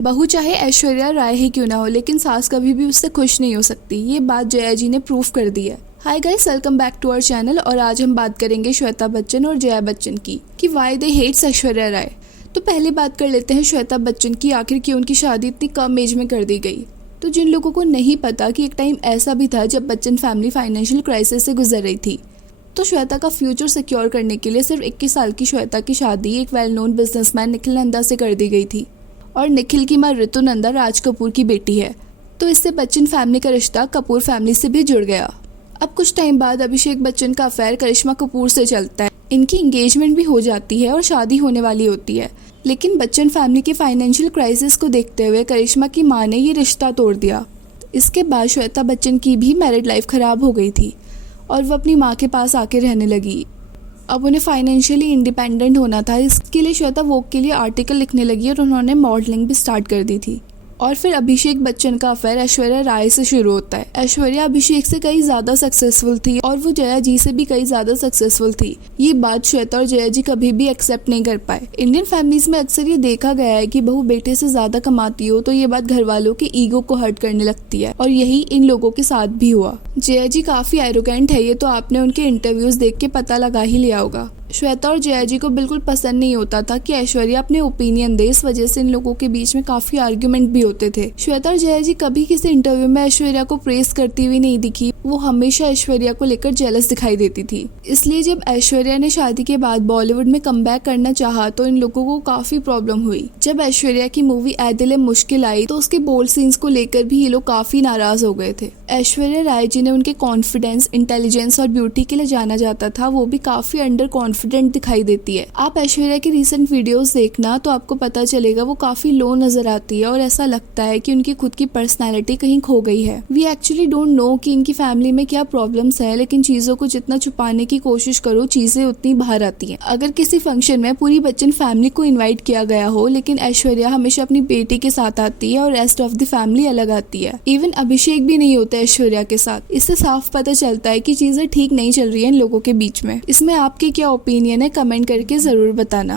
बहू चाहे ऐश्वर्या राय ही क्यों ना हो, लेकिन सास कभी भी उससे खुश नहीं हो सकती। ये बात जया जी ने प्रूफ कर दी है। Hi guys, welcome back to our channel. और आज हम बात करेंगे श्वेता बच्चन और जया बच्चन की कि why they hates Aishwarya Rai. तो पहले बात कर लेते हैं श्वेता बच्चन की, आखिर क्यों उनकी शादी इतनी कम एज में कर दी गई। तो जिन लोगों को नहीं पता कि एक टाइम ऐसा भी था जब बच्चन फैमिली फाइनेंशियल क्राइसिस से गुजर रही थी, तो श्वेता का फ्यूचर सिक्योर करने के लिए सिर्फ 21 साल की श्वेता की शादी एक well known businessman Nikhil Nanda से कर दी गई थी। और निखिल की मां ऋतु नंदा राज कपूर की बेटी है, तो इससे बच्चन फैमिली का रिश्ता कपूर फैमिली से भी जुड़ गया। अब कुछ टाइम बाद अभिषेक बच्चन का अफेयर करिश्मा कपूर से चलता है। इनकी एंगेजमेंट भी हो जाती है और शादी होने वाली होती है, लेकिन बच्चन फैमिली के फाइनेंशियल क्राइसिस को देखते हुए करिश्मा की मां ने ये रिश्ता तोड़ दिया। इसके बाद श्वेता बच्चन की भी मैरिड लाइफ खराब हो गई थी और वो अपनी माँ के पास आके रहने लगी। अब उन्हें फाइनेंशियली इंडिपेंडेंट होना था, इसके लिए श्वेता वोग के लिए आर्टिकल लिखने लगी और उन्होंने मॉडलिंग भी स्टार्ट कर दी थी। और फिर अभिषेक बच्चन का अफेयर ऐश्वर्या राय से शुरू होता है। ऐश्वर्या अभिषेक से कई ज्यादा सक्सेसफुल थी और वो जया जी से भी कई ज्यादा सक्सेसफुल थी। ये बात श्वेता और जया जी कभी भी एक्सेप्ट नहीं कर पाए। इंडियन फैमिलीज में अक्सर ये देखा गया है कि बहू बेटे से ज्यादा कमाती हो तो ये बात घर वालों के ईगो को हर्ट करने लगती है, और यही इन लोगों के साथ भी हुआ। जया जी काफी एरोगेंट है, ये तो आपने उनके इंटरव्यूज देख के पता लगा ही लिया होगा। श्वेता और जया जी को बिल्कुल पसंद नहीं होता था कि ऐश्वर्या अपने ओपिनियन दे, इस वजह से इन लोगों के बीच में काफी आर्ग्यूमेंट भी होते थे। श्वेता और जया जी कभी किसी इंटरव्यू में ऐश्वर्या को प्रेस करती हुई नहीं दिखी, वो हमेशा ऐश्वर्या को लेकर जेलस दिखाई देती थी। इसलिए जब ऐश्वर्या ने शादी के बाद बॉलीवुड में कमबैक करना चाहा तो इन लोगों को काफी प्रॉब्लम हुई। जब ऐश्वर्या की मूवी ऐ दिल है मुश्किल आई तो उसके बोल्ड सीन्स को लेकर भी ये लोग काफी नाराज हो गए थे। ऐश्वर्या राय जी ने उनके कॉन्फिडेंस, इंटेलिजेंस और ब्यूटी के लिए जाना जाता था, वो भी काफी अंडर कॉन्फिडेंट दिखाई देती है। आप ऐश्वर्या की रीसेंट वीडियोस देखना तो आपको पता चलेगा वो काफी लो नजर आती है और ऐसा लगता है कि उनकी खुद की पर्सनैलिटी कहीं खो गई है। वी एक्चुअली डोंट नो कि इनकी फैमिली में क्या प्रॉब्लम्स है, लेकिन चीजों को जितना छुपाने की कोशिश करो चीजें उतनी बाहर आती हैं। अगर किसी फंक्शन में पूरी बच्चन फैमिली को इन्वाइट किया गया हो, लेकिन ऐश्वर्या हमेशा अपनी बेटी के साथ आती है और रेस्ट ऑफ द फैमिली अलग आती है। इवन अभिषेक भी नहीं होता ऐश्वर्या के साथ। इससे साफ पता चलता है कि चीजें ठीक नहीं चल रही है इन लोगों के बीच में। इसमें आपके क्या ओपिनियन है, कमेंट करके जरूर बताना।